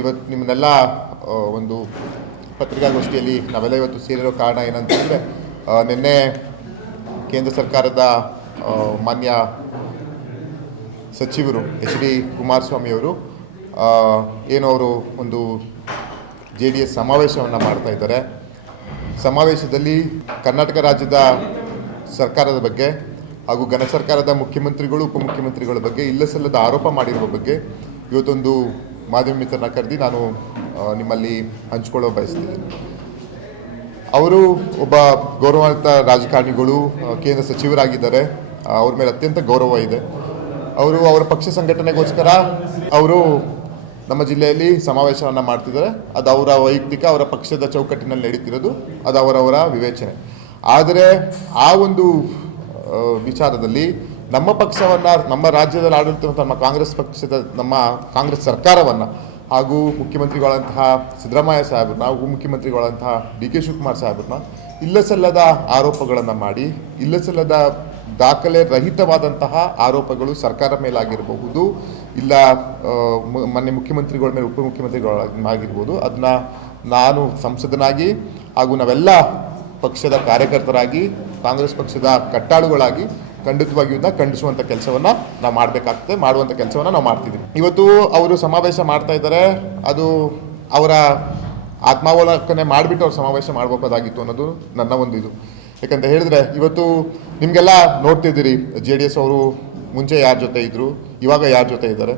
ಇವತ್ತು ನಿಮ್ಮನ್ನೆಲ್ಲ ಒಂದು ಪತ್ರಿಕಾಗೋಷ್ಠಿಯಲ್ಲಿ ನಾವೆಲ್ಲ ಇವತ್ತು ಸೇರಿರೋ ಕಾರಣ ಏನಂತಂದರೆ ನಿನ್ನೆ ಕೇಂದ್ರ ಸರ್ಕಾರದ ಮಾನ್ಯ ಸಚಿವರು HD ಕುಮಾರಸ್ವಾಮಿ ಅವರು ಏನವರು ಒಂದು JDS ಸಮಾವೇಶವನ್ನು ಮಾಡ್ತಾ ಇದ್ದಾರೆ. ಸಮಾವೇಶದಲ್ಲಿ ಕರ್ನಾಟಕ ರಾಜ್ಯದ ಸರ್ಕಾರದ ಬಗ್ಗೆ ಹಾಗೂ ಘನ ಸರ್ಕಾರದ ಮುಖ್ಯಮಂತ್ರಿಗಳು ಉಪಮುಖ್ಯಮಂತ್ರಿಗಳ ಬಗ್ಗೆ ಇಲ್ಲಸಲ್ಲದ ಆರೋಪ ಮಾಡಿರುವ ಬಗ್ಗೆ ಇವತ್ತೊಂದು ಮಾಧ್ಯಮ ಮಿತ್ರನ ಕರೆದು ನಾನು ನಿಮ್ಮಲ್ಲಿ ಹಂಚಿಕೊಳ್ಳೋ ಬಯಸ್ತಿದ್ದೀನಿ. ಅವರು ಒಬ್ಬ ಗೌರವಾನ್ವಿತ ರಾಜಕಾರಣಿಗಳು, ಕೇಂದ್ರ ಸಚಿವರಾಗಿದ್ದಾರೆ. ಅವ್ರ ಮೇಲೆ ಅತ್ಯಂತ ಗೌರವ ಇದೆ. ಅವರ ಪಕ್ಷ ಸಂಘಟನೆಗೋಸ್ಕರ ಅವರು ನಮ್ಮ ಜಿಲ್ಲೆಯಲ್ಲಿ ಸಮಾವೇಶವನ್ನು ಮಾಡ್ತಿದ್ದಾರೆ. ಅದು ಅವರ ವೈಯಕ್ತಿಕ, ಅವರ ಪಕ್ಷದ ಚೌಕಟ್ಟಿನಲ್ಲಿ ನಡೀತಿರೋದು, ಅದು ಅವರವರ ವಿವೇಚನೆ. ಆದರೆ ಆ ಒಂದು ವಿಚಾರದಲ್ಲಿ ನಮ್ಮ ಪಕ್ಷವನ್ನು, ನಮ್ಮ ರಾಜ್ಯದಲ್ಲಿ ಆಡಳಿತ ನಮ್ಮ ಕಾಂಗ್ರೆಸ್ ಪಕ್ಷದ, ನಮ್ಮ ಕಾಂಗ್ರೆಸ್ ಸರ್ಕಾರವನ್ನು ಹಾಗೂ ಮುಖ್ಯಮಂತ್ರಿಗಳಂತಹ ಸಿದ್ದರಾಮಯ್ಯ ಸಾಹೇಬ್ರನ್ನ, ಉಪಮುಖ್ಯಮಂತ್ರಿಗಳಂತಹ DK ಶಿವಕುಮಾರ್ ಸಾಹೇಬ್ರನ್ನ ಇಲ್ಲಸಲ್ಲದ ಆರೋಪಗಳನ್ನು ಮಾಡಿ, ಇಲ್ಲಸಲ್ಲದ ದಾಖಲೆ ರಹಿತವಾದಂತಹ ಆರೋಪಗಳು ಸರ್ಕಾರ ಮೇಲಾಗಿರಬಹುದು, ಇಲ್ಲ ಮಾನ್ಯ ಮುಖ್ಯಮಂತ್ರಿಗಳ ಮೇಲೆ ಉಪಮುಖ್ಯಮಂತ್ರಿಗಳಾಗಿರ್ಬೋದು, ಅದನ್ನ ನಾನು ಸಂಸದನಾಗಿ ಹಾಗೂ ನಾವೆಲ್ಲ ಪಕ್ಷದ ಕಾರ್ಯಕರ್ತರಾಗಿ, ಕಾಂಗ್ರೆಸ್ ಪಕ್ಷದ ಕಟ್ಟಾಳುಗಳಾಗಿ ಖಂಡಿತವಾಗಿಯೂ ಖಂಡಿಸುವಂಥ ಕೆಲಸವನ್ನು ನಾವು ಮಾಡಬೇಕಾಗ್ತದೆ, ಮಾಡುವಂಥ ಕೆಲಸವನ್ನು ನಾವು ಮಾಡ್ತಿದ್ದೀವಿ. ಇವತ್ತು ಅವರು ಸಮಾವೇಶ ಮಾಡ್ತಾ ಇದ್ದಾರೆ, ಅದು ಅವರ ಆತ್ಮಾವಲೋಕನೆ ಮಾಡಿಬಿಟ್ಟು ಅವ್ರು ಸಮಾವೇಶ ಮಾಡಬೇಕಾಗಿತ್ತು ಅನ್ನೋದು ನನ್ನ ಒಂದು ಇದು. ಯಾಕಂತ ಹೇಳಿದ್ರೆ ಇವತ್ತು ನಿಮಗೆಲ್ಲ ನೋಡ್ತಿದ್ದೀರಿ, JDS ಅವರು ಮುಂಚೆ ಯಾರ ಜೊತೆ ಇದ್ದರು, ಇವಾಗ ಯಾರ ಜೊತೆ ಇದ್ದಾರೆ,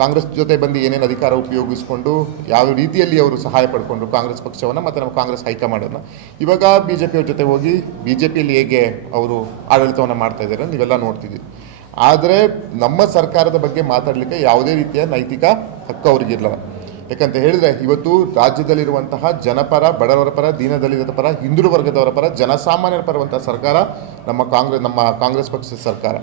ಕಾಂಗ್ರೆಸ್ ಜೊತೆ ಬಂದು ಏನೇನು ಅಧಿಕಾರ ಉಪಯೋಗಿಸ್ಕೊಂಡು ಯಾವ ರೀತಿಯಲ್ಲಿ ಅವರು ಸಹಾಯ ಪಡ್ಕೊಂಡ್ರು ಕಾಂಗ್ರೆಸ್ ಪಕ್ಷವನ್ನು ಮತ್ತು ನಮ್ಮ ಕಾಂಗ್ರೆಸ್ ಹೈಕಮಾಂಡನ್ನು. ಇವಾಗ BJPಯವ್ರ ಜೊತೆ ಹೋಗಿ BJPಯಲ್ಲಿ ಹೇಗೆ ಅವರು ಆಡಳಿತವನ್ನು ಮಾಡ್ತಾ ಇದ್ದಾರೆ ನೀವೆಲ್ಲ ನೋಡ್ತಿದ್ದೀರಿ. ಆದರೆ ನಮ್ಮ ಸರ್ಕಾರದ ಬಗ್ಗೆ ಮಾತಾಡಲಿಕ್ಕೆ ಯಾವುದೇ ರೀತಿಯ ನೈತಿಕ ಹಕ್ಕು ಅವ್ರಿಗಿರಲ್ಲ. ಯಾಕಂತ ಹೇಳಿದ್ರೆ ಇವತ್ತು ರಾಜ್ಯದಲ್ಲಿರುವಂತಹ ಜನಪರ, ಬಡವರ ಪರ, ದೀನದಲಿತರ ಪರ, ಹಿಂದುಳಿದ ವರ್ಗದವರ ಪರ, ಜನಸಾಮಾನ್ಯರ ಪರವಂತಹ ಸರ್ಕಾರ ನಮ್ಮ ಕಾಂಗ್ರೆಸ್ ಪಕ್ಷದ ಸರ್ಕಾರ.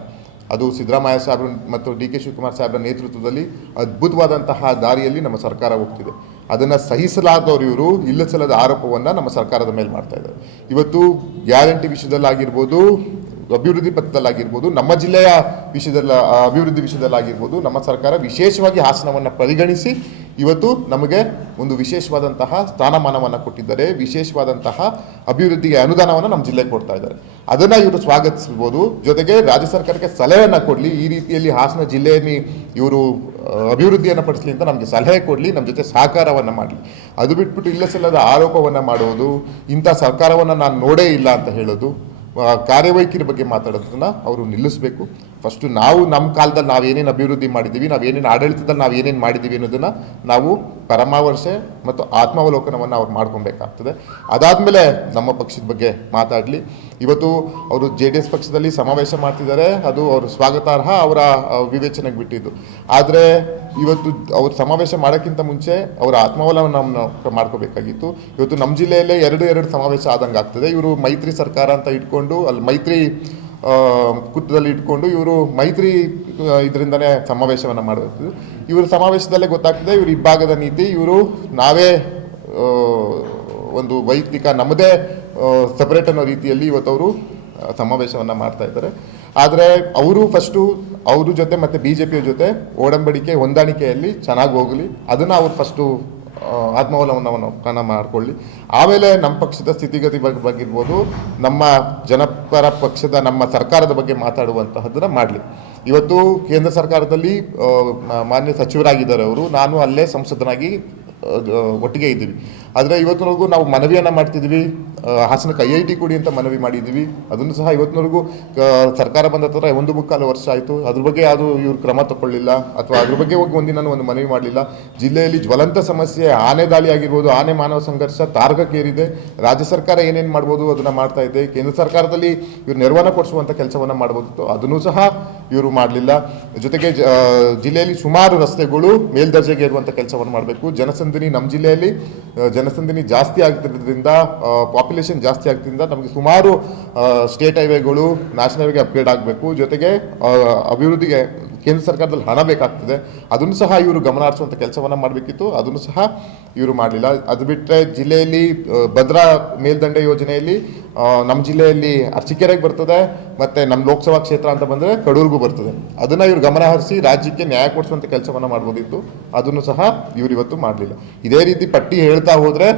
ಅದು ಸಿದ್ದರಾಮಯ್ಯ ಸಾಹೇಬರು ಮತ್ತು DK ಶಿವಕುಮಾರ್ ಸಾಹೇಬರ ನೇತೃತ್ವದಲ್ಲಿ ಅದ್ಭುತವಾದಂತಹ ದಾರಿಯಲ್ಲಿ ನಮ್ಮ ಸರ್ಕಾರ ಹೋಗ್ತಿದೆ. ಅದನ್ನು ಸಹಿಸಲಾದವರು ಇವರು ಇಲ್ಲಸಲ್ಲದ ಆರೋಪವನ್ನು ನಮ್ಮ ಸರ್ಕಾರದ ಮೇಲೆ ಮಾಡ್ತಾ ಇದ್ದಾರೆ. ಇವತ್ತು ಗ್ಯಾರಂಟಿ ವಿಷಯದಲ್ಲಾಗಿರ್ಬೋದು, ಅಭಿವೃದ್ಧಿ ಪಥದಲ್ಲಾಗಿರ್ಬೋದು, ನಮ್ಮ ಜಿಲ್ಲೆಯ ಅಭಿವೃದ್ಧಿ ವಿಷಯದಲ್ಲಾಗಿರ್ಬೋದು, ನಮ್ಮ ಸರ್ಕಾರ ವಿಶೇಷವಾಗಿ ಹಾಸನವನ್ನು ಪರಿಗಣಿಸಿ ಇವತ್ತು ನಮಗೆ ಒಂದು ವಿಶೇಷವಾದಂತಹ ಸ್ಥಾನಮಾನವನ್ನು ಕೊಟ್ಟಿದ್ದಾರೆ, ವಿಶೇಷವಾದಂತಹ ಅಭಿವೃದ್ಧಿಗೆ ಅನುದಾನವನ್ನು ನಮ್ಮ ಜಿಲ್ಲೆಗೆ ಕೊಡ್ತಾ ಇದ್ದಾರೆ. ಅದನ್ನು ಇವರು ಸ್ವಾಗತಿಸ್ಬೋದು. ಜೊತೆಗೆ ರಾಜ್ಯ ಸರ್ಕಾರಕ್ಕೆ ಸಲಹೆಯನ್ನು ಕೊಡಲಿ, ಈ ರೀತಿಯಲ್ಲಿ ಹಾಸನ ಜಿಲ್ಲೆಯಲ್ಲಿ ಇವರು ಅಭಿವೃದ್ಧಿಯನ್ನು ಪಡಿಸಲಿ ಅಂತ ನಮಗೆ ಸಲಹೆ ಕೊಡಲಿ, ನಮ್ಮ ಜೊತೆ ಸಹಕಾರವನ್ನು ಮಾಡಲಿ. ಅದು ಬಿಟ್ಬಿಟ್ಟು ಇಲ್ಲಸಲ್ಲದ ಆರೋಪವನ್ನು ಮಾಡೋದು, ಇಂಥ ಸರ್ಕಾರವನ್ನು ನಾನು ನೋಡೇ ಇಲ್ಲ ಅಂತ ಹೇಳೋದು, ಕಾರ್ಯವೈಖರಿ ಬಗ್ಗೆ ಮಾತಾಡೋದನ್ನ ಅವರು ನಿಲ್ಲಿಸಬೇಕು. ಫಸ್ಟು ನಾವು ನಮ್ಮ ಕಾಲದಲ್ಲಿ ನಾವೇನೇನು ಅಭಿವೃದ್ಧಿ ಮಾಡಿದ್ದೀವಿ, ನಾವೇನೇನು ಆಡಳಿತದಲ್ಲಿ ನಾವೇನೇನು ಮಾಡಿದ್ದೀವಿ ಅನ್ನೋದನ್ನು ನಾವು ಪರಾಮರ್ಶೆ ಮತ್ತು ಆತ್ಮಾವಲೋಕನವನ್ನು ಅವ್ರು ಮಾಡ್ಕೊಬೇಕಾಗ್ತದೆ. ಅದಾದಮೇಲೆ ನಮ್ಮ ಪಕ್ಷದ ಬಗ್ಗೆ ಮಾತಾಡಲಿ. ಇವತ್ತು ಅವರು JDS ಪಕ್ಷದಲ್ಲಿ ಸಮಾವೇಶ ಮಾಡ್ತಿದ್ದಾರೆ, ಅದು ಅವರು ಸ್ವಾಗತಾರ್ಹ, ಅವರ ವಿವೇಚನೆಗೆ ಬಿಟ್ಟಿದ್ದು. ಆದರೆ ಇವತ್ತು ಅವ್ರು ಸಮಾವೇಶ ಮಾಡೋಕ್ಕಿಂತ ಮುಂಚೆ ಅವರ ಆತ್ಮಾವಲೋಕನವನ್ನು ಮಾಡ್ಕೋಬೇಕಾಗಿತ್ತು. ಇವತ್ತು ನಮ್ಮ ಜಿಲ್ಲೆಯಲ್ಲೇ ಎರಡು ಸಮಾವೇಶ ಆದಂಗೆ ಆಗ್ತದೆ. ಇವರು ಮೈತ್ರಿ ಸರ್ಕಾರ ಅಂತ ಇಟ್ಕೊಂಡು, ಅಲ್ಲಿ ಮೈತ್ರಿ ಕುತ್ತದಲ್ಲಿ ಇಟ್ಕೊಂಡು ಇವರು ಮೈತ್ರಿ ಇದರಿಂದನೇ ಸಮಾವೇಶವನ್ನು ಮಾಡಬೇಕು. ಇವರು ಸಮಾವೇಶದಲ್ಲೇ ಗೊತ್ತಾಗ್ತದೆ ಇವರು ಇಬ್ಬಾಗದ ನೀತಿ, ಇವರು ನಾವೇ ಒಂದು ವೈಯಕ್ತಿಕ ನಮ್ಮದೇ ಸಪರೇಟ್ ಅನ್ನೋ ರೀತಿಯಲ್ಲಿ ಇವತ್ತು ಅವರು ಸಮಾವೇಶವನ್ನು ಮಾಡ್ತಾ ಇದ್ದಾರೆ. ಆದರೆ ಅವರು ಫಸ್ಟು ಅವ್ರ ಜೊತೆ ಮತ್ತು BJPಯ ಜೊತೆ ಒಡಂಬಡಿಕೆ ಹೊಂದಾಣಿಕೆಯಲ್ಲಿ ಚೆನ್ನಾಗಿ ಹೋಗಲಿ, ಅದನ್ನು ಅವ್ರು ಫಸ್ಟು ಆತ್ಮಾವಲೋಕನ ಮಾಡಿಕೊಳ್ಳಿ. ಆಮೇಲೆ ನಮ್ಮ ಪಕ್ಷದ ಸ್ಥಿತಿಗತಿ ಬಗ್ಗಿರ್ಬೋದು, ನಮ್ಮ ಜನಪರ ಪಕ್ಷದ, ನಮ್ಮ ಸರ್ಕಾರದ ಬಗ್ಗೆ ಮಾತಾಡುವಂತಹದ್ದನ್ನು ಮಾಡಲಿ. ಇವತ್ತು ಕೇಂದ್ರ ಸರ್ಕಾರದಲ್ಲಿ ಮಾನ್ಯ ಸಚಿವರಾಗಿದ್ದಾರೆ ಅವರು, ನಾನು ಅಲ್ಲೇ ಸಂಸದನಾಗಿ ಒಟ್ಟಿಗೆ ಇದ್ದೀವಿ. ಆದರೆ ಇವತ್ತಿನವರೆಗೂ ನಾವು ಮನವಿಯನ್ನು ಮಾಡ್ತಿದ್ವಿ, ಹಾಸನಕ್ಕೆ IIT ಕೊಡಿ ಅಂತ ಮನವಿ ಮಾಡಿದ್ದೀವಿ. ಅದನ್ನು ಸಹ ಇವತ್ತಿನವರೆಗೂ ಸರ್ಕಾರ ಬಂದ ಹತ್ರ 1.25 ವರ್ಷ ಆಯಿತು. ಅದ್ರ ಬಗ್ಗೆ ಯಾವುದು ಇವ್ರು ಕ್ರಮ ತಗೊಳ್ಳಿಲ್ಲ, ಅಥವಾ ಅದ್ರ ಬಗ್ಗೆ ಹೋಗಿ ಒಂದು ಮನವಿ ಮಾಡಲಿಲ್ಲ. ಜಿಲ್ಲೆಯಲ್ಲಿ ಜ್ವಲಂತ ಸಮಸ್ಯೆ ಆನೆ ದಾಳಿ ಆಗಿರ್ಬೋದು, ಆನೆ ಮಾನವ ಸಂಘರ್ಷ ತಾರಕಕ್ಕೇರಿದೆ. ರಾಜ್ಯ ಸರ್ಕಾರ ಏನೇನು ಮಾಡ್ಬೋದು ಅದನ್ನು ಮಾಡ್ತಾ ಇದೆ. ಕೇಂದ್ರ ಸರ್ಕಾರದಲ್ಲಿ ಇವ್ರು ನೆರವನ್ನು ಕೊಡಿಸುವಂಥ ಕೆಲಸವನ್ನು ಮಾಡ್ಬೋದಿತ್ತು, ಅದನ್ನು ಸಹ ಇವರು ಮಾಡಲಿಲ್ಲ. ಜೊತೆಗೆ ಜಿಲ್ಲೆಯಲ್ಲಿ ಸುಮಾರು ರಸ್ತೆಗಳು ಮೇಲ್ದರ್ಜೆಗೆ ಇರುವಂಥ ಕೆಲಸವನ್ನು ಮಾಡಬೇಕು. ಜನಸಂದಣಿ ನಮ್ಮ ಜಿಲ್ಲೆಯಲ್ಲಿ ಜನಸಂದಣಿ ಜಾಸ್ತಿ ಆಗ್ತಿರೋದ್ರಿಂದ, ಪಾಪ್ಯುಲೇಷನ್ ಜಾಸ್ತಿ ಆಗ್ತಿರೋದ್ರಿಂದ ನಮಗೆ ಸುಮಾರು ಸ್ಟೇಟ್ ಹೈವೇಗಳು, ನ್ಯಾಷನಲ್ ಹೈವೇಗೆ ಅಪ್ಗ್ರೇಡ್ ಆಗಬೇಕು. ಜೊತೆಗೆ ಅಭಿವೃದ್ಧಿಗೆ ಕೇಂದ್ರ ಸರ್ಕಾರದಲ್ಲಿ ಹಣ ಬೇಕಾಗ್ತದೆ, ಅದನ್ನು ಸಹ ಇವರು ಗಮನ ಹರಿಸುವಂಥ ಕೆಲಸವನ್ನು ಮಾಡಬೇಕಿತ್ತು. ಅದನ್ನು ಸಹ ಇವರು ಮಾಡಲಿಲ್ಲ. ಅದು ಬಿಟ್ಟರೆ ಜಿಲ್ಲೆಯಲ್ಲಿ ಭದ್ರಾ ಮೇಲ್ದಂಡೆ ಯೋಜನೆಯಲ್ಲಿ ನಮ್ಮ ಜಿಲ್ಲೆಯಲ್ಲಿ ಅರಸೀಕೆರೆಗೆ ಬರ್ತದೆ, ಮತ್ತು ನಮ್ಮ ಲೋಕಸಭಾ ಕ್ಷೇತ್ರ ಅಂತ ಬಂದರೆ ಕಡೂರಿಗೂ ಬರ್ತದೆ. ಅದನ್ನು ಇವರು ಗಮನ ಹರಿಸಿ ರಾಜ್ಯಕ್ಕೆ ನ್ಯಾಯ ಕೊಡಿಸುವಂಥ ಕೆಲಸವನ್ನು ಮಾಡ್ಬೋದಿತ್ತು. ಅದನ್ನು ಸಹ ಇವರು ಇವತ್ತು ಮಾಡಲಿಲ್ಲ. ಇದೇ ರೀತಿ ಪಟ್ಟಿ ಹೇಳ್ತಾ ಹೋದರೆ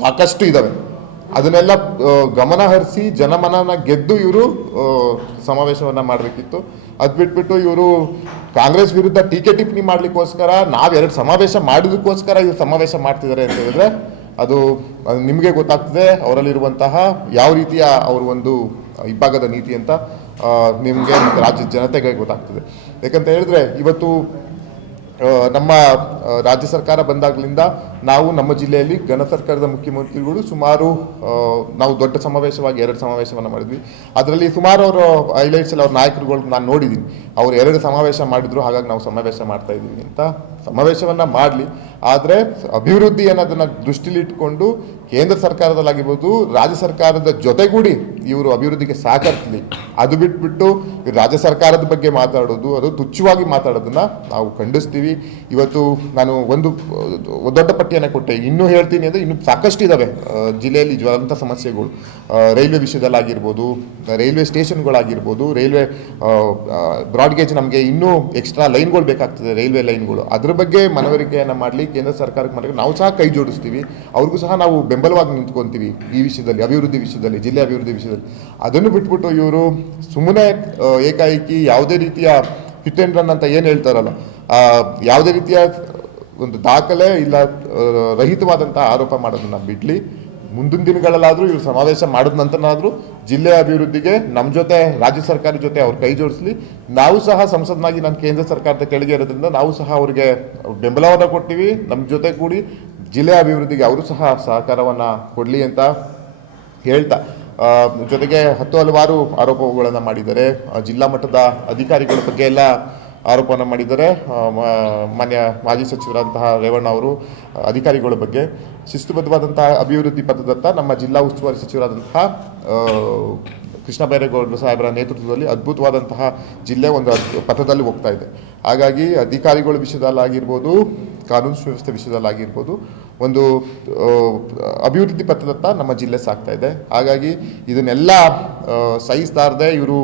ಸಾಕಷ್ಟು ಇದ್ದಾವೆ. ಅದನ್ನೆಲ್ಲ ಗಮನ ಹರಿಸಿ ಜನಮನನ ಗೆದ್ದು ಇವರು ಸಮಾವೇಶವನ್ನು ಮಾಡಬೇಕಿತ್ತು. ಅದು ಬಿಟ್ಬಿಟ್ಟು ಇವರು ಕಾಂಗ್ರೆಸ್ ವಿರುದ್ಧ ಟೀಕೆ ಟಿಪ್ಪಣಿ ಮಾಡಲಿಕ್ಕೋಸ್ಕರ ನಾವೆರಡು ಸಮಾವೇಶ ಮಾಡಿದಕ್ಕೋಸ್ಕರ ಇವರು ಸಮಾವೇಶ ಮಾಡ್ತಿದ್ದಾರೆ ಅಂತ ಹೇಳಿದ್ರೆ ಅದು ನಿಮಗೆ ಗೊತ್ತಾಗ್ತದೆ ಅವರಲ್ಲಿರುವಂತಹ ಯಾವ ರೀತಿಯ ಅವರು ಒಂದು ಇಬ್ಬಾಗದ ನೀತಿ ಅಂತ ನಿಮಗೆ ಮತ್ತು ರಾಜ್ಯದ ಜನತೆಗೆ ಗೊತ್ತಾಗ್ತದೆ. ಯಾಕಂತ ಹೇಳಿದ್ರೆ ಇವತ್ತು ನಮ್ಮ ರಾಜ್ಯ ಸರ್ಕಾರ ಬಂದಾಗಲಿಂದ ನಾವು ನಮ್ಮ ಜಿಲ್ಲೆಯಲ್ಲಿ ಘನ ಸರ್ಕಾರದ ಮುಖ್ಯಮಂತ್ರಿಗಳು ಸುಮಾರು ನಾವು ದೊಡ್ಡ ಸಮಾವೇಶವಾಗಿ 2 ಸಮಾವೇಶವನ್ನು ಮಾಡಿದ್ವಿ. ಅದರಲ್ಲಿ ಸುಮಾರು ಅವರು ಹೈಲೈಟ್ಸ್ ಎಲ್ಲ ಅವ್ರ ನಾಯಕರುಗಳು ನಾನು ನೋಡಿದ್ದೀನಿ. ಅವರು 2 ಸಮಾವೇಶ ಮಾಡಿದ್ರು, ಹಾಗಾಗಿ ನಾವು ಸಮಾವೇಶ ಮಾಡ್ತಾ ಇದ್ದೀವಿ ಅಂತ. ಸಮಾವೇಶವನ್ನು ಮಾಡಲಿ, ಆದರೆ ಅಭಿವೃದ್ಧಿ ಅನ್ನೋದನ್ನು ದೃಷ್ಟಿಲಿ ಇಟ್ಕೊಂಡು ಕೇಂದ್ರ ಸರ್ಕಾರದಲ್ಲಾಗಿರ್ಬೋದು ರಾಜ್ಯ ಸರ್ಕಾರದ ಜೊತೆಗೂಡಿ ಇವರು ಅಭಿವೃದ್ಧಿಗೆ ಸಹಕರಿಸಲಿ. ಅದು ಬಿಟ್ಬಿಟ್ಟು ರಾಜ್ಯ ಸರ್ಕಾರದ ಬಗ್ಗೆ ಮಾತಾಡೋದು, ಅದು ತುಚ್ಛವಾಗಿ ಮಾತಾಡೋದನ್ನು ನಾವು ಖಂಡಿಸ್ತೀವಿ. ಇವತ್ತು ನಾನು ಒಂದು ದೊಡ್ಡ ಪಟ್ಟಿಯನ್ನು ಕೊಟ್ಟೆ, ಇನ್ನೂ ಹೇಳ್ತೀನಿ ಅಂದರೆ ಇನ್ನೂ ಸಾಕಷ್ಟು ಇದ್ದಾವೆ ಜಿಲ್ಲೆಯಲ್ಲಿ ಜ್ವಲಂತ ಸಮಸ್ಯೆಗಳು. ರೈಲ್ವೆ ವಿಷಯದಲ್ಲಾಗಿರ್ಬೋದು, ರೈಲ್ವೆ ಸ್ಟೇಷನ್ಗಳಾಗಿರ್ಬೋದು, ರೈಲ್ವೆ ಬ್ರಾಡ್ಗೇಜ್ ನಮಗೆ ಇನ್ನೂ ಎಕ್ಸ್ಟ್ರಾ ಲೈನ್ಗಳು ಬೇಕಾಗ್ತದೆ, ರೈಲ್ವೆ ಲೈನ್ಗಳು. ಅದ್ರ ಬಗ್ಗೆ ಮನವರಿಕೆಯನ್ನು ಮಾಡಲಿ ಕೇಂದ್ರ ಸರ್ಕಾರಕ್ಕೆ ಮಾಡಿ ನಾವು ಸಹ ಕೈ ಜೋಡಿಸ್ತೀವಿ. ಅವ್ರಿಗೂ ಸಹ ನಾವು ಬೆಂಬಲವಾಗಿ ನಿಂತ್ಕೊತೀವಿ ಈ ವಿಷಯದಲ್ಲಿ, ಅಭಿವೃದ್ಧಿ ವಿಷಯದಲ್ಲಿ, ಜಿಲ್ಲೆ ಅಭಿವೃದ್ಧಿ ವಿಷಯದಲ್ಲಿ. ಅದನ್ನು ಬಿಟ್ಬಿಟ್ಟು ಇವರು ಸುಮ್ಮನೆ ಏಕಾಏಕಿ ಯಾವುದೇ ರೀತಿಯ ಹಿಟ್ ಆ್ಯಂಡ್ ರನ್ ಅಂತ ಏನು ಹೇಳ್ತಾರಲ್ಲ, ಯಾವುದೇ ರೀತಿಯ ಒಂದು ದಾಖಲೆ ಇಲ್ಲ ರಹಿತವಾದಂಥ ಆರೋಪ ಮಾಡೋದನ್ನು ಬಿಡಲಿ. ಮುಂದಿನ ದಿನಗಳಲ್ಲಾದರೂ ಇವರು ಸಮಾವೇಶ ಮಾಡಿದ ನಂತರನಾದರೂ ಜಿಲ್ಲೆಯ ಅಭಿವೃದ್ಧಿಗೆ ನಮ್ಮ ಜೊತೆ ರಾಜ್ಯ ಸರ್ಕಾರದ ಜೊತೆ ಅವ್ರು ಕೈ ಜೋಡಿಸಲಿ. ನಾವು ಸಹ ಸಂಸದನಾಗಿ ನಾನು ಕೇಂದ್ರ ಸರ್ಕಾರದ ಕೆಳಗೆ ಇರೋದ್ರಿಂದ ನಾವು ಸಹ ಅವರಿಗೆ ಬೆಂಬಲವನ್ನು ಕೊಡ್ತೀವಿ. ನಮ್ಮ ಜೊತೆ ಕೂಡಿ ಜಿಲ್ಲೆಯ ಅಭಿವೃದ್ಧಿಗೆ ಅವರು ಸಹ ಸಹಕಾರವನ್ನು ಕೊಡಲಿ ಅಂತ ಹೇಳ್ತಾ, ಜೊತೆಗೆ ಹಲವಾರು ಆರೋಪಗಳನ್ನು ಮಾಡಿದ್ದಾರೆ. ಜಿಲ್ಲಾ ಮಟ್ಟದ ಅಧಿಕಾರಿಗಳ ಬಗ್ಗೆ ಎಲ್ಲ ಆರೋಪವನ್ನು ಮಾಡಿದ್ದಾರೆ. ಮಾನ್ಯ ಮಾಜಿ ಸಚಿವರಾದಂತಹ ರೇವಣ್ಣ ಅವರು ಅಧಿಕಾರಿಗಳ ಬಗ್ಗೆ ಶಿಸ್ತುಬದ್ಧವಾದಂತಹ ಅಭಿವೃದ್ಧಿ ಪಥದತ್ತ ನಮ್ಮ ಜಿಲ್ಲಾ ಉಸ್ತುವಾರಿ ಸಚಿವರಾದಂತಹ ಕೃಷ್ಣ ಬೈರೇಗೌಡರು ಸಾಹೇಬರ ನೇತೃತ್ವದಲ್ಲಿ ಅದ್ಭುತವಾದಂತಹ ಜಿಲ್ಲೆ ಒಂದು ಪಥದಲ್ಲಿ ಹೋಗ್ತಾ ಇದೆ. ಹಾಗಾಗಿ ಅಧಿಕಾರಿಗಳ ವಿಷಯದಲ್ಲಾಗಿರ್ಬೋದು, ಕಾನೂನು ಸುವ್ಯವಸ್ಥೆ ವಿಷಯದಲ್ಲಾಗಿರ್ಬೋದು, ಒಂದು ಅಭಿವೃದ್ಧಿ ಪಥದತ್ತ ನಮ್ಮ ಜಿಲ್ಲೆ ಸಾಗ್ತಾ ಇದೆ. ಹಾಗಾಗಿ ಇದನ್ನೆಲ್ಲ ಸಹಿಸ್ತಾರದೆ ಇವರು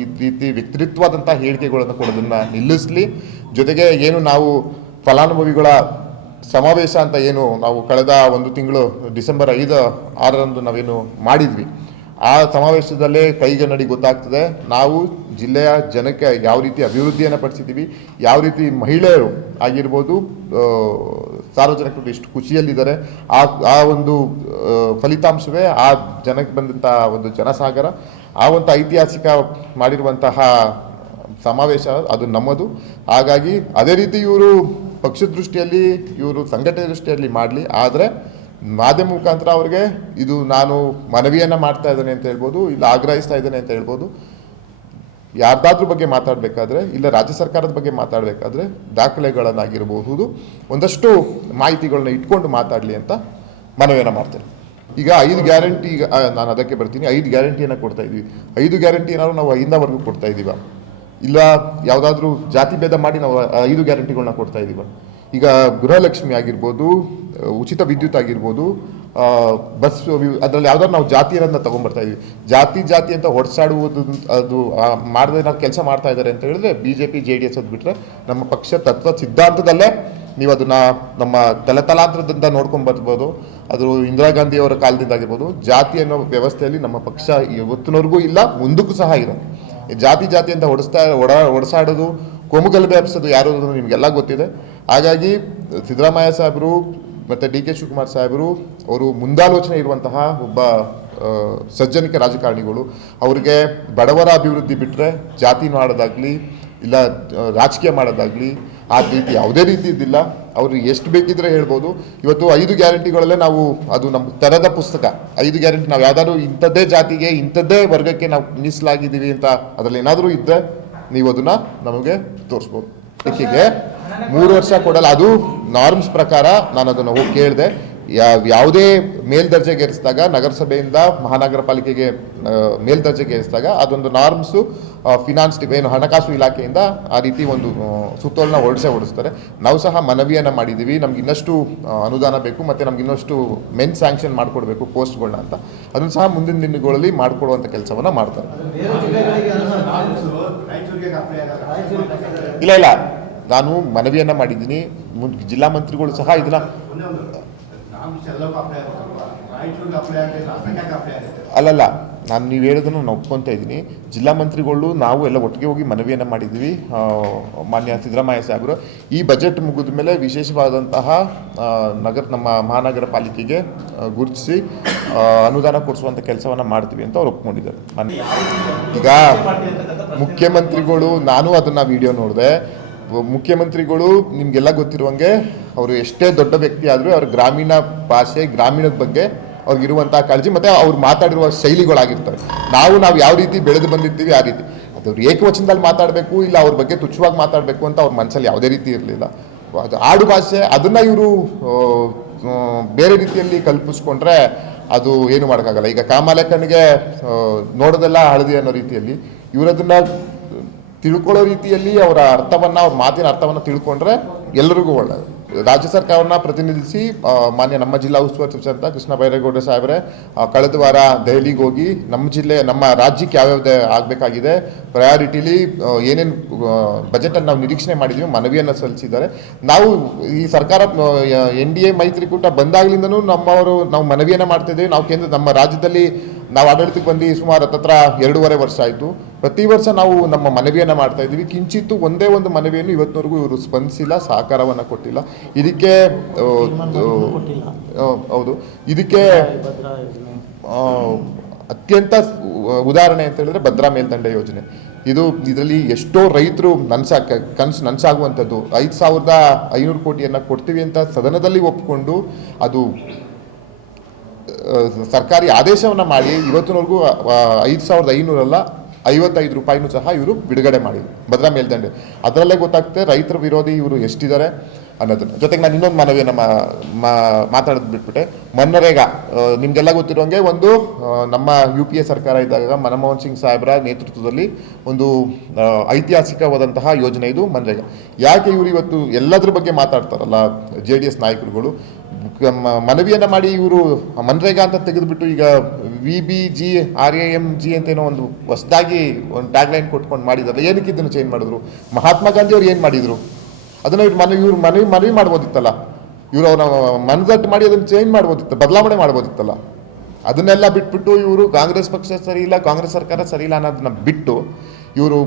ಈ ರೀತಿ ವ್ಯತಿರಿಕ್ತವಾದಂಥ ಹೇಳಿಕೆಗಳನ್ನು ಕೊಡೋದನ್ನು ನಿಲ್ಲಿಸಲಿ. ಜೊತೆಗೆ ಏನು ನಾವು ಫಲಾನುಭವಿಗಳ ಸಮಾವೇಶ ಅಂತ ಏನು ನಾವು ಕಳೆದ ಒಂದು ತಿಂಗಳು ಡಿಸೆಂಬರ್ 5-6ರಂದು ನಾವೇನು ಮಾಡಿದ್ವಿ, ಆ ಸಮಾವೇಶದಲ್ಲೇ ಕೈಗನ್ನಡಿ ಗೊತ್ತಾಗ್ತದೆ ನಾವು ಜಿಲ್ಲೆಯ ಜನಕ್ಕೆ ಯಾವ ರೀತಿ ಅಭಿವೃದ್ಧಿಯನ್ನು ಪಡಿಸಿದ್ದೀವಿ, ಯಾವ ರೀತಿ ಮಹಿಳೆಯರು ಆಗಿರ್ಬೋದು ಸಾರ್ವಜನಿಕರು ಎಷ್ಟು ಖುಷಿಯಲ್ಲಿದ್ದಾರೆ. ಆ ಒಂದು ಫಲಿತಾಂಶವೇ ಆ ಜನಕ್ಕೆ ಬಂದಂಥ ಒಂದು ಜನಸಾಗರ, ಆ ಒಂದು ಐತಿಹಾಸಿಕ ಮಾಡಿರುವಂತಹ ಸಮಾವೇಶ ಅದು ನಮ್ಮದು. ಹಾಗಾಗಿ ಅದೇ ರೀತಿ ಇವರು ಪಕ್ಷದ ದೃಷ್ಟಿಯಲ್ಲಿ, ಇವರು ಸಂಘಟನೆ ದೃಷ್ಟಿಯಲ್ಲಿ ಮಾಡಲಿ, ಆದರೆ ಮಾಧ್ಯಮ ಮುಖಾಂತರ ಅವ್ರಿಗೆ ಇದು ನಾನು ಮನವಿಯನ್ನು ಮಾಡ್ತಾ ಇದ್ದೇನೆ ಅಂತ ಹೇಳ್ಬೋದು, ಇಲ್ಲ ಆಗ್ರಹಿಸ್ತಾ ಇದ್ದೇನೆ ಅಂತ ಹೇಳ್ಬೋದು. ಯಾರ್ದಾದ್ರ ಬಗ್ಗೆ ಮಾತಾಡಬೇಕಾದ್ರೆ, ಇಲ್ಲ ರಾಜ್ಯ ಸರ್ಕಾರದ ಬಗ್ಗೆ ಮಾತಾಡಬೇಕಾದ್ರೆ ದಾಖಲೆಗಳನ್ನಾಗಿರಬಹುದು, ಒಂದಷ್ಟು ಮಾಹಿತಿಗಳನ್ನ ಇಟ್ಕೊಂಡು ಮಾತಾಡಲಿ ಅಂತ ಮನವಿಯನ್ನು ಮಾಡ್ತೇನೆ. ಈಗ 5 ಗ್ಯಾರಂಟಿ, ಈಗ ನಾನು ಅದಕ್ಕೆ ಬರ್ತೀನಿ. 5 ಗ್ಯಾರಂಟಿಯನ್ನು ಕೊಡ್ತಾ ಇದ್ವಿ. 5 ಗ್ಯಾರಂಟಿ ಏನಾದ್ರು ನಾವು 5ವರೆಗೂ ಕೊಡ್ತಾ ಇದ್ದೀವ, ಇಲ್ಲ ಯಾವುದಾದ್ರೂ ಜಾತಿ ಭೇದ ಮಾಡಿ ನಾವು 5 ಗ್ಯಾರಂಟಿಗಳನ್ನ ಕೊಡ್ತಾ ಇದ್ದೀವ. ಈಗ ಗೃಹಲಕ್ಷ್ಮಿ ಆಗಿರ್ಬೋದು, ಉಚಿತ ವಿದ್ಯುತ್ ಆಗಿರ್ಬೋದು, ಬಸ್, ಅದರಲ್ಲಿ ಯಾವ್ದಾದ್ರು ನಾವು ಜಾತಿಯನ್ನು ತೊಗೊಂಡ್ಬರ್ತಾ ಇದ್ವಿ. ಜಾತಿ ಅಂತ ಹೊಡ್ಸಾಡುವುದು ಅದು ಮಾಡದೆ ನಾವು ಕೆಲಸ ಮಾಡ್ತಾ ಇದ್ದಾರೆ ಅಂತ ಹೇಳಿದ್ರೆ BJP JDS ಅದು ಬಿಟ್ಟರೆ ನಮ್ಮ ಪಕ್ಷ ತತ್ವ ಸಿದ್ಧಾಂತದಲ್ಲೇ ನೀವು ಅದನ್ನು ನಮ್ಮ ತಲೆತಲಾಂತರದಿಂದ ನೋಡ್ಕೊಂಡು ಬರ್ಬೋದು. ಅದು ಇಂದಿರಾ ಗಾಂಧಿಯವರ ಕಾಲದಿಂದ ಆಗಿರ್ಬೋದು. ಜಾತಿ ಅನ್ನೋ ವ್ಯವಸ್ಥೆಯಲ್ಲಿ ನಮ್ಮ ಪಕ್ಷ ಇವತ್ತಿನವರೆಗೂ ಇಲ್ಲ, ಮುಂದಕ್ಕೂ ಸಹ ಇರೋದು. ಜಾತಿ ಅಂತ ಹೊಡೆಸಾಡೋದು, ಕೋಮುಗಲಭೆ ಹಬ್ಸೋದು ಯಾರು ನಿಮಗೆಲ್ಲ ಗೊತ್ತಿದೆ. ಹಾಗಾಗಿ ಸಿದ್ದರಾಮಯ್ಯ ಸಾಹೇಬರು ಮತ್ತು DK ಶಿವಕುಮಾರ್ ಸಾಹೇಬರು ಅವರು ಮುಂದಾಲೋಚನೆ ಇರುವಂತಹ ಒಬ್ಬ ಸಜ್ಜನಿಕ ರಾಜಕಾರಣಿಗಳು. ಅವರಿಗೆ ಬಡವರ ಅಭಿವೃದ್ಧಿ ಬಿಟ್ಟರೆ ಜಾತಿ ಮಾಡೋದಾಗಲಿ ಇಲ್ಲ ರಾಜಕೀಯ ಮಾಡೋದಾಗಲಿ ಆ ರೀತಿ ಯಾವುದೇ ರೀತಿ ಇದ್ದಿಲ್ಲ. ಅವರು ಎಷ್ಟು ಬೇಕಿದ್ರೆ ಹೇಳ್ಬೋದು. ಇವತ್ತು 5 ಗ್ಯಾರಂಟಿಗಳಲ್ಲೇ ನಾವು, ಅದು ನಮ್ಮ ತೆರೆದ ಪುಸ್ತಕ, 5 ಗ್ಯಾರಂಟಿ ನಾವು ಯಾವ್ದಾದ್ರು ಇಂಥದ್ದೇ ಜಾತಿಗೆ ಇಂಥದ್ದೇ ವರ್ಗಕ್ಕೆ ನಾವು ಮೀಸಲಾಗಿದ್ದೀವಿ ಅಂತ ಅದರಲ್ಲಿ ಏನಾದರೂ ಇದ್ದರೆ ನೀವು ಅದನ್ನು ನಮಗೆ ತೋರಿಸ್ಬೋದು. ಇದಕ್ಕೆ 3 ವರ್ಷ ಕೊಡಲ್ಲ, ಅದು ನಾರ್ಮ್ಸ್ ಪ್ರಕಾರ ನಾನು ಅದನ್ನು ಹೋಗಿ ಕೇಳಿದೆ. ಯಾವುದೇ ಮೇಲ್ದರ್ಜೆಗೆ ಏರಿಸಿದಾಗ ನಗರಸಭೆಯಿಂದ ಮಹಾನಗರ ಪಾಲಿಕೆಗೆ ಮೇಲ್ದರ್ಜೆಗೆ ಏರಿಸಿದಾಗ ಅದೊಂದು ನಾರ್ಮ್ಸು ಫಿನಾನ್ಸ್ ಏನು ಹಣಕಾಸು ಇಲಾಖೆಯಿಂದ ಆ ರೀತಿ ಒಂದು ಸುತ್ತೋಲನ ಹೊರಡಿಸ್ತಾರೆ. ನಾವು ಸಹ ಮನವಿಯನ್ನು ಮಾಡಿದ್ದೀವಿ, ನಮ್ಗೆ ಇನ್ನಷ್ಟು ಅನುದಾನ ಬೇಕು ಮತ್ತು ನಮ್ಗೆ ಇನ್ನಷ್ಟು ಮೆನ್ ಸ್ಯಾಂಕ್ಷನ್ ಮಾಡಿಕೊಡ್ಬೇಕು ಪೋಸ್ಟ್ಗಳನ್ನ ಅಂತ. ಅದನ್ನು ಸಹ ಮುಂದಿನ ದಿನಗಳಲ್ಲಿ ಮಾಡಿಕೊಡುವಂಥ ಕೆಲಸವನ್ನು ಮಾಡ್ತಾರೆ. ಇಲ್ಲ ನಾನು ಮನವಿಯನ್ನು ಮಾಡಿದ್ದೀನಿ, ಜಿಲ್ಲಾ ಮಂತ್ರಿಗಳು ಸಹ ಇದನ್ನ ಅಲ್ಲಲ್ಲ ನಾನು ನೀವು ಹೇಳೋದನ್ನು ನಾನು ಒಪ್ಕೊತಾ ಇದ್ದೀನಿ. ಜಿಲ್ಲಾ ಮಂತ್ರಿಗಳು ನಾವು ಎಲ್ಲ ಒಟ್ಟಿಗೆ ಹೋಗಿ ಮನವಿಯನ್ನು ಮಾಡಿದ್ದೀವಿ. ಮಾನ್ಯ ಸಿದ್ದರಾಮಯ್ಯ ಸಾಹೇಬರು ಈ ಬಜೆಟ್ ಮುಗಿದ ಮೇಲೆ ವಿಶೇಷವಾದಂತಹ ನಮ್ಮ ಮಹಾನಗರ ಪಾಲಿಕೆಗೆ ಗುರುತಿಸಿ ಅನುದಾನ ಕೊಡಿಸುವಂಥ ಕೆಲಸವನ್ನು ಮಾಡ್ತೀವಿ ಅಂತ ಅವ್ರು ಒಪ್ಕೊಂಡಿದ್ದಾರೆ. ಈಗ ಮುಖ್ಯಮಂತ್ರಿಗಳು, ನಾನು ಅದನ್ನು ವಿಡಿಯೋ ನೋಡಿದೆ, ಮುಖ್ಯಮಂತ್ರಿಗಳು ನಿಮಗೆಲ್ಲ ಗೊತ್ತಿರುವಂಗೆ ಅವರು ಎಷ್ಟೇ ದೊಡ್ಡ ವ್ಯಕ್ತಿ ಆದರೂ ಅವ್ರ ಗ್ರಾಮೀಣ ಭಾಷೆ, ಗ್ರಾಮೀಣದ ಬಗ್ಗೆ ಅವ್ರಿಗಿರುವಂಥ ಕಾಳಜಿ ಮತ್ತು ಅವ್ರು ಮಾತಾಡಿರುವ ಶೈಲಿಗಳಾಗಿರ್ತವೆ. ನಾವು ಯಾವ ರೀತಿ ಬೆಳೆದು ಬಂದಿರ್ತೀವಿ ಆ ರೀತಿ. ಅದು ಏಕವಚನದಲ್ಲಿ ಮಾತಾಡಬೇಕು, ಇಲ್ಲ ಅವ್ರ ಬಗ್ಗೆ ತುಚ್ಛವಾಗಿ ಮಾತಾಡಬೇಕು ಅಂತ ಅವ್ರ ಮನಸ್ಸಲ್ಲಿ ಯಾವುದೇ ರೀತಿ ಇರಲಿಲ್ಲ. ಅದು ಆಡು ಭಾಷೆ, ಅದನ್ನು ಇವರು ಬೇರೆ ರೀತಿಯಲ್ಲಿ ಕಲ್ಪಿಸ್ಕೊಂಡ್ರೆ ಅದು ಏನು ಮಾಡೋಕ್ಕಾಗಲ್ಲ. ಈಗ ಕಾಮಾಲೆಕ್ಕನಿಗೆ ನೋಡೋದೆಲ್ಲ ಹಳದಿ ಅನ್ನೋ ರೀತಿಯಲ್ಲಿ ಇವರದನ್ನು ತಿಳ್ಕೊಳ್ಳೋ ರೀತಿಯಲ್ಲಿ ಅವರ ಅರ್ಥವನ್ನು, ಅವ್ರ ಮಾತಿನ ಅರ್ಥವನ್ನು ತಿಳ್ಕೊಂಡ್ರೆ ಎಲ್ಲರಿಗೂ ಒಳ್ಳೆಯದು. ರಾಜ್ಯ ಸರ್ಕಾರವನ್ನು ಪ್ರತಿನಿಧಿಸಿ ಮಾನ್ಯ ನಮ್ಮ ಜಿಲ್ಲಾ ಉಸ್ತುವಾರಿ ಸಚಿವ ಕೃಷ್ಣ ಬೈರೇಗೌಡ ಸಾಹೇಬ್ರೆ ಕಳೆದ ವಾರ ದೆಹಲಿಗೆ ಹೋಗಿ ನಮ್ಮ ರಾಜ್ಯಕ್ಕೆ ಯಾವ್ಯಾವ್ದು ಆಗಬೇಕಾಗಿದೆ, ಪ್ರಯಾರಿಟಿಲಿ ಏನೇನು ಬಜೆಟನ್ನು ನಾವು ನಿರೀಕ್ಷಣೆ ಮಾಡಿದ್ದೀವಿ ಮನವಿಯನ್ನು ಸಲ್ಲಿಸಿದ್ದಾರೆ. ನಾವು ಈ ಸರ್ಕಾರ NDA ಮೈತ್ರಿಕೂಟ ಬಂದಾಗಲಿಂದನೂ ನಾವು ಮನವಿಯನ್ನು ಮಾಡ್ತಿದ್ದೇವೆ. ನಮ್ಮ ರಾಜ್ಯದಲ್ಲಿ ನಾವು ಆಡಳಿತಕ್ಕೆ ಬಂದು ಸುಮಾರು 2.5 ವರ್ಷ ಆಯಿತು. ಪ್ರತಿ ವರ್ಷ ನಾವು ನಮ್ಮ ಮನವಿಯನ್ನು ಮಾಡ್ತಾ ಇದ್ದೀವಿ. ಕಿಂಚಿತ್ತು ಒಂದೇ ಒಂದು ಮನವಿಯನ್ನು ಇವತ್ತಿನವರೆಗೂ ಇವರು ಸ್ಪಂದಿಸಿಲ್ಲ, ಸಹಕಾರವನ್ನು ಕೊಟ್ಟಿಲ್ಲ. ಇದಕ್ಕೆ ಇದಕ್ಕೆ ಅತ್ಯಂತ ಉದಾಹರಣೆ ಅಂತ ಹೇಳಿದ್ರೆ ಭದ್ರಾ ಮೇಲ್ದಂಡೆ ಯೋಜನೆ. ಇದರಲ್ಲಿ ಎಷ್ಟೋ ರೈತರು ಕನಸು ನನಸಾಗುವಂಥದ್ದು. 5,500 ಕೋಟಿಯನ್ನು ಕೊಡ್ತೀವಿ ಅಂತ ಸದನದಲ್ಲಿ ಒಪ್ಪಿಕೊಂಡು ಅದು ಸರ್ಕಾರಿ ಆದೇಶವನ್ನು ಮಾಡಿ ಇವತ್ತಿನವರೆಗೂ 5,500 ಅಲ್ಲ 55 ರೂಪಾಯಿನೂ ಸಹ ಇವರು ಬಿಡುಗಡೆ ಮಾಡಿದ್ರು ಭದ್ರಾ ಮೇಲ್ದಂಡೆ. ಅದರಲ್ಲೇ ಗೊತ್ತಾಗ್ತದೆ ರೈತರ ವಿರೋಧಿ ಇವರು ಎಷ್ಟಿದ್ದಾರೆ ಅನ್ನೋದನ್ನು. ಜೊತೆಗೆ ನಾನು ಇನ್ನೊಂದು ಮನವಿಯನ್ನು ಮಾತಾಡೋದು ಬಿಟ್ಬಿಟ್ಟೆ. ಮನ್ರೇಗಾ ನಿಮಗೆಲ್ಲ ಗೊತ್ತಿರೋಂಗೆ ಒಂದು ನಮ್ಮ UPA ಸರ್ಕಾರ ಇದ್ದಾಗ ಮನಮೋಹನ್ ಸಿಂಗ್ ಸಾಹೇಬ್ರ ನೇತೃತ್ವದಲ್ಲಿ ಒಂದು ಐತಿಹಾಸಿಕವಾದಂತಹ ಯೋಜನೆ ಇದು ಮನ್ರೇಗಾ. ಯಾಕೆ ಇವರು ಇವತ್ತು ಎಲ್ಲದ್ರ ಬಗ್ಗೆ ಮಾತಾಡ್ತಾರಲ್ಲ JDS ನಾಯಕರುಗಳು, ಮನವಿಯನ್ನು ಮಾಡಿ ಇವರು ಮನ್ರೇಗಾ ಅಂತ ತೆಗೆದುಬಿಟ್ಟು ಈಗ VBGRAMG ಅಂತೇನೋ ಒಂದು ಹೊಸದಾಗಿ ಒಂದು ಟ್ಯಾಗ್ಲೈನ್ ಕೊಟ್ಕೊಂಡು ಮಾಡಿದಾರೆ. ಏನಕ್ಕೆ ಇದನ್ನು ಚೇಂಜ್ ಮಾಡಿದ್ರು? ಮಹಾತ್ಮ ಗಾಂಧಿ ಅವ್ರು ಏನು ಮಾಡಿದರು ಅದನ್ನು ಇವ್ರು ಮನವಿ ಮಾಡ್ಬೋದಿತ್ತಲ್ಲ. ಇವರು ಅವರ ಮನದಟ್ಟು ಮಾಡಿ ಅದನ್ನು ಚೇಂಜ್ ಮಾಡ್ಬೋದಿತ್ತು, ಬದಲಾವಣೆ ಮಾಡ್ಬೋದಿತ್ತಲ್ಲ. ಅದನ್ನೆಲ್ಲ ಬಿಟ್ಬಿಟ್ಟು ಇವರು ಕಾಂಗ್ರೆಸ್ ಪಕ್ಷ ಸರಿ ಇಲ್ಲ, ಕಾಂಗ್ರೆಸ್ ಸರ್ಕಾರ ಸರಿ ಇಲ್ಲ ಅನ್ನೋದನ್ನ ಬಿಟ್ಟು ಇವರು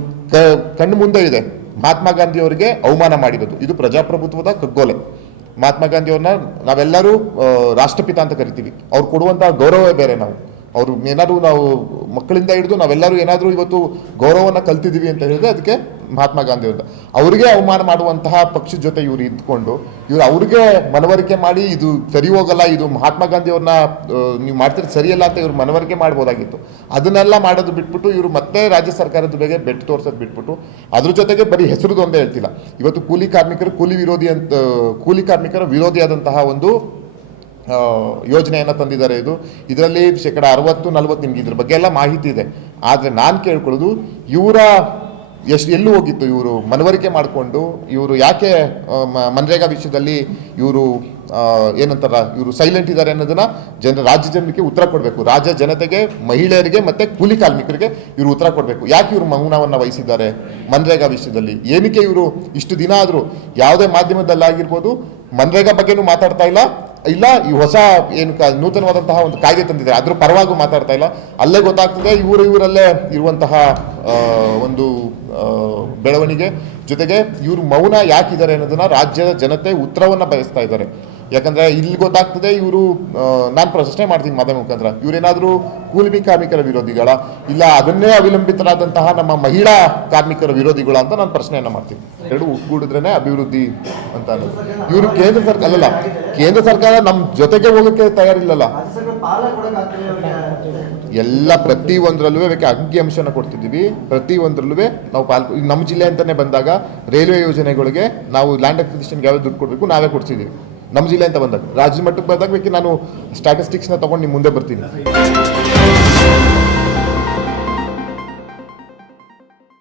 ಕಣ್ಣು ಮುಂದೆ ಇದೆ ಮಹಾತ್ಮ ಗಾಂಧಿ ಅವರಿಗೆ ಅವಮಾನ ಮಾಡಿರೋದು. ಇದು ಪ್ರಜಾಪ್ರಭುತ್ವದ ಕಗ್ಗೋಲೆ. ಮಹಾತ್ಮ ಗಾಂಧಿ ಅವ್ರನ್ನ ನಾವೆಲ್ಲರೂ ರಾಷ್ಟ್ರಪಿತ ಅಂತ ಕರಿತೀವಿ. ಅವ್ರು ಕೊಡುವಂಥ ಗೌರವವೇ ಬೇರೆ. ಅವರು ಏನಾದರೂ ನಾವು ಮಕ್ಕಳಿಂದ ಹಿಡಿದು ನಾವೆಲ್ಲರೂ ಏನಾದರೂ ಇವತ್ತು ಗೌರವವನ್ನು ಕಲ್ತಿದ್ದೀವಿ ಅಂತ ಹೇಳಿದ್ರೆ ಅದಕ್ಕೆ ಮಹಾತ್ಮ ಗಾಂಧಿ ಅವ್ರದ್ದು. ಅವರಿಗೆ ಅವಮಾನ ಮಾಡುವಂತಹ ಪಕ್ಷದ ಜೊತೆ ಇವರು ಇದ್ಕೊಂಡು ಅವ್ರಿಗೆ ಮನವರಿಕೆ ಮಾಡಿ ಇದು ಸರಿ ಹೋಗಲ್ಲ, ಇದು ಮಹಾತ್ಮ ಗಾಂಧಿ ಅವ್ರನ್ನ ನೀವು ಮಾಡ್ತಿರೋದು ಸರಿಯಲ್ಲ ಅಂತ ಇವ್ರು ಮನವರಿಕೆ ಮಾಡ್ಬೋದಾಗಿತ್ತು. ಅದನ್ನೆಲ್ಲ ಮಾಡೋದು ಬಿಟ್ಬಿಟ್ಟು ಇವರು ಮತ್ತೆ ರಾಜ್ಯ ಸರ್ಕಾರದ ಬಗ್ಗೆ ಬೆಟ್ಟು ತೋರಿಸೋದು ಬಿಟ್ಬಿಟ್ಟು ಅದ್ರ ಜೊತೆಗೆ ಬರೀ ಹೆಸರುದು ಒಂದೇ ಹೇಳ್ತಿಲ್ಲ. ಇವತ್ತು ಕೂಲಿ ಕಾರ್ಮಿಕರ ವಿರೋಧಿಯಾದಂತಹ ಒಂದು ಯೋಜನೆಯನ್ನು ತಂದಿದ್ದಾರೆ. ಇದರಲ್ಲಿ 60-40 ನಿಮ್ಗೆ ಇದ್ರ ಬಗ್ಗೆ ಎಲ್ಲ ಮಾಹಿತಿ ಇದೆ. ಆದರೆ ನಾನು ಕೇಳ್ಕೊಳ್ಳೋದು ಇವರ ಎಲ್ಲೂ ಹೋಗಿತ್ತು ಇವರು ಮನವರಿಕೆ ಮಾಡಿಕೊಂಡು ಇವರು ಯಾಕೆ ಮನ್ರೇಗಾ ವಿಷಯದಲ್ಲಿ ಇವರು ಏನಂತಾರ ಇವರು ಸೈಲೆಂಟ್ ಇದ್ದಾರೆ ಅನ್ನೋದನ್ನ ರಾಜ್ಯ ಜನರಿಗೆ ಉತ್ತರ ಕೊಡಬೇಕು. ರಾಜ್ಯ ಜನತೆಗೆ, ಮಹಿಳೆಯರಿಗೆ ಮತ್ತು ಕೂಲಿ ಕಾರ್ಮಿಕರಿಗೆ ಇವರು ಉತ್ತರ ಕೊಡಬೇಕು. ಯಾಕೆ ಇವರು ಮೌನವನ್ನು ವಹಿಸಿದ್ದಾರೆ ಮನ್ರೇಗಾ ವಿಷಯದಲ್ಲಿ? ಏನಕ್ಕೆ ಇವರು ಇಷ್ಟು ದಿನ ಆದರೂ ಯಾವುದೇ ಮಾಧ್ಯಮದಲ್ಲಾಗಿರ್ಬೋದು ಮನ್ರೇಗಾ ಬಗ್ಗೆನೂ ಮಾತಾಡ್ತಾ ಇಲ್ಲ, ಈ ಹೊಸ ಏನು ನೂತನವಾದಂತಹ ಒಂದು ಕಾಯ್ದೆ ತಂದಿದ್ದಾರೆ ಅದ್ರ ಪರವಾಗಿ ಮಾತಾಡ್ತಾ ಇಲ್ಲ. ಅಲ್ಲೇ ಗೊತ್ತಾಗ್ತದೆ ಇವರಲ್ಲೇ ಇರುವಂತಹ ಒಂದು ಬೆಳವಣಿಗೆ. ಜೊತೆಗೆ ಇವರು ಮೌನ ಯಾಕಿದ್ದಾರೆ ಅನ್ನೋದನ್ನ ರಾಜ್ಯದ ಜನತೆ ಉತ್ತರವನ್ನು ಬಯಸ್ತಾ ಇದ್ದಾರೆ. ಯಾಕಂದ್ರೆ ಇಲ್ಲಿ ಗೊತ್ತಾಗ್ತದೆ ಇವರು, ನಾನು ಪ್ರಶ್ನೆ ಮಾಡ್ತೀನಿ ಮಾಧ್ಯಮ ಮುಖಾಂತರ, ಇವರೇನಾದರೂ ಕೂಲಿ ಕಾರ್ಮಿಕರ ವಿರೋಧಿಗಳ, ಇಲ್ಲ ಅದನ್ನೇ ಅವಲಂಬಿತರಾದಂತಹ ನಮ್ಮ ಮಹಿಳಾ ಕಾರ್ಮಿಕರ ವಿರೋಧಿಗಳ ಅಂತ ನಾನು ಪ್ರಶ್ನೆಯನ್ನು ಮಾಡ್ತೀನಿ. ಎರಡು ಒಗ್ಗೂಡಿದ್ರೇನೆ ಅಭಿವೃದ್ಧಿ ಅಂತ ಅನ್ನೋದು. ಇವರು ಕೇಂದ್ರ ಸರ್ಕಾರ ನಮ್ಮ ಜೊತೆಗೆ ಹೋಗೋಕ್ಕೆ ತಯಾರಿಲ್ಲಲ್ಲ. ಎಲ್ಲ ಪ್ರತಿ ಒಂದರಲ್ಲೂ ಅಂಕಿಅಂಶನ ಕೊಡ್ತಿದ್ದೀವಿ. ಪ್ರತಿ ಒಂದರಲ್ಲೂ ನಾವು ನಮ್ಮ ಜಿಲ್ಲೆ ಅಂತಾನೆ ಬಂದಾಗ ರೈಲ್ವೆ ಯೋಜನೆಗಳಿಗೆ ನಾವು ಲ್ಯಾಂಡ್ ಅಕ್ವಿಸಿಷನ್ಗೆ ಯಾವ ದುಡ್ಡು ಕೊಡಬೇಕು ನಾವೇ ಕೊಡ್ಸಿದ್ದೀವಿ. ನಮ್ಮ ಜಿಲ್ಲೆ ಅಂತ ಬಂದಾಗ ರಾಜ್ಯ ಮಟ್ಟಕ್ಕೆ ಬಂದಾಗ ಬೇಕಿ ನಾನು ಸ್ಟ್ಯಾಟಿಸ್ಟಿಕ್ಸ್ನ ತೊಗೊಂಡು ನಿಮ್ಮ ಮುಂದೆ ಬರ್ತೀನಿ.